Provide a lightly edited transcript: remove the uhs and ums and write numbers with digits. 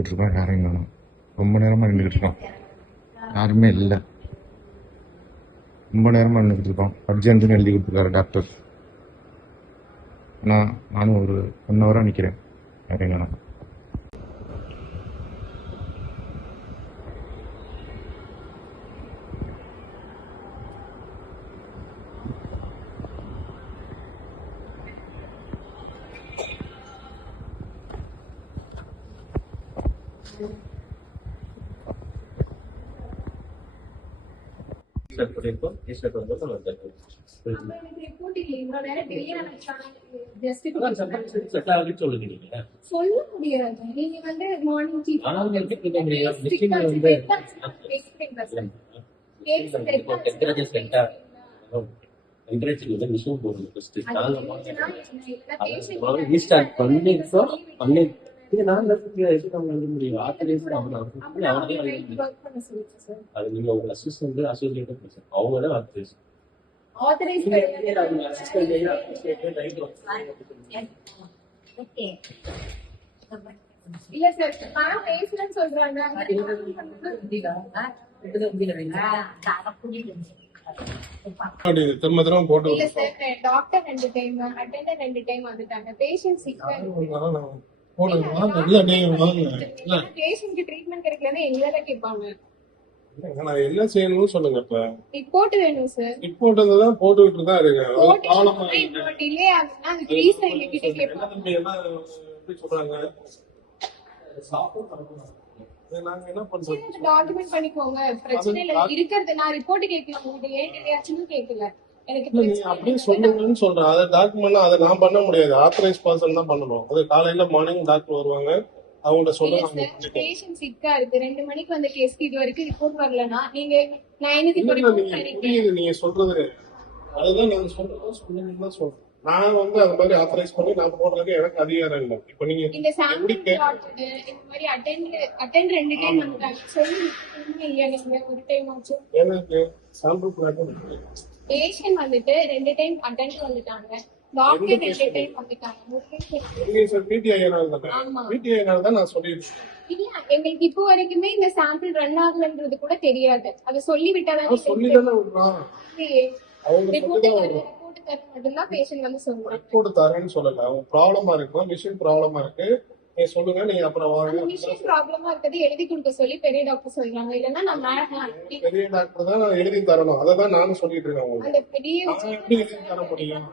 நின்றுக்கிட்டு இருக்கோம், யாரையும் காணும். ரொம்ப நேரமாக நின்றுக்கிட்டு இருக்கோம், யாருமே இல்லை. ரொம்ப நேரமாக நின்றுக்கிட்டு இருக்கோம். அர்ஜென்ட்னு எழுதி கொடுத்துருக்காரு டாக்டர். ஆனால் நானும் ஒரு 1 ஹவராக நிற்கிறேன், யாரையும் காணும். சொல்ல முடியாது. நீங்க வந்து மார்னிங் இது நான் முடியும் அது நீங்க உங்க அசிஸ்டன்ட் அசோசியேட் அவங்க தான் ஆத்தரைஸ் இல்ல சார், நான் பேசுறேன்னு சொல்றாங்க. திரும்ப திரும்ப போட்டு இல்ல sir, doctor 2 time, attender 2 time வந்துட்டாங்க. பேஷண்ட் சிக்கா பேஷண்ட்க்கு ட்ரீட்மெண்ட் கிடைக்கலன்னா எங்களால கேட்பாங்க. நான் என்ன செய்யணும்னு சொல்லுங்க. இப்ப ரிப்போர்ட் வேணும் சார். ரிப்போர்ட் தான் போட்டுக்கிட்டு தான் இருக்கேன். டிலே ஆகுதுன்னா அதுக்கு ரீசன் எங்ககிட்ட கேட்பாங்க. எப்படி சொல்றாங்க, நாங்க என்ன பண்றோம், டாக்குமெண்ட் பண்ணிக்கோங்க, பிரச்சனை இல்ல. இருக்கிறது நான் ரிப்போர்ட் கேட்கலாம், உங்களுக்கு ஏன் டிலே ஆச்சுன்னு கேட்கல. எனக்கு நீங்க அப்படியே சொல்லுங்கன்னு சொல்றேன். அதை டாக்குமெண்ட் அதை நான் பண்ண முடியாது, ஆத்தரைஸ் பர்சன் தான் பண்ணணும். அது காலையில மார்னிங் டாக்டர் வருவாங்க, அவங்கள்ட்ட சொல்லுங்க. பேஷண்ட் சிக்கா இருக்கு, 2 மணிக்கு வந்த கேஸ்க்கு இது வரைக்கும் ரிப்போர்ட் வரலன்னா நீங்க நான் நீங்க சொல்றது அதுதான் நான் சொல்றேன், சொல்லுங்கன்னு தான் சொல்றேன். நான் வந்து அது மாதிரி ஆத்தரைஸ் பண்ணி நான் போடுறதுக்கு எனக்கு அதிகாரம் இல்லை. இப்ப நீங்க இந்த சாம்பிள் இந்த மாதிரி அட்டெண்ட் 2 டைம் வந்துட்டாங்க சொல்லி இல்லையா? நீங்க ஒரு டைம் ஆச்சு எனக்கு சாம்பிள் பேஷண்ட் வந்துட்டு 2 டைம் அட்டெண்ட் வந்துட்டாங்க, டாக்டர் 2 டைம் வந்துட்டாங்க. தான் நான் சொல்லியிருக்கேன். இல்ல எங்களுக்கு இப்போ வரைக்குமே இந்த சாம்பிள் ரன் ஆகலன்றது கூட தெரியாது. அதை சொல்லி விட்டாதான் சொல்லிதானே விடுறான். மட்டும்தான் பேஷண்ட் வந்து சொல்லுவாங்க. ரிப்போர்ட் தரேன்னு சொல்லல, அவங்க ப்ராப்ளமா இருக்கு, மிஷின் ப்ராப்ளமா இருக்கு, நீ சொல்லுங்க. நீங்க அப்புறம் வாங்க. மிஷின் ப்ராப்ளமா இருக்கிறது எழுதி கொடுக்க சொல்லி பெரிய டாக்டர் சொல்றாங்க. இல்லன்னா நான் பெரிய டாக்டர் தான் எழுதி தரணும். அதை தான் நானும் சொல்லிட்டு இருக்கேன். அந்த பெரிய எப்படி எழுதி தர முடியும்?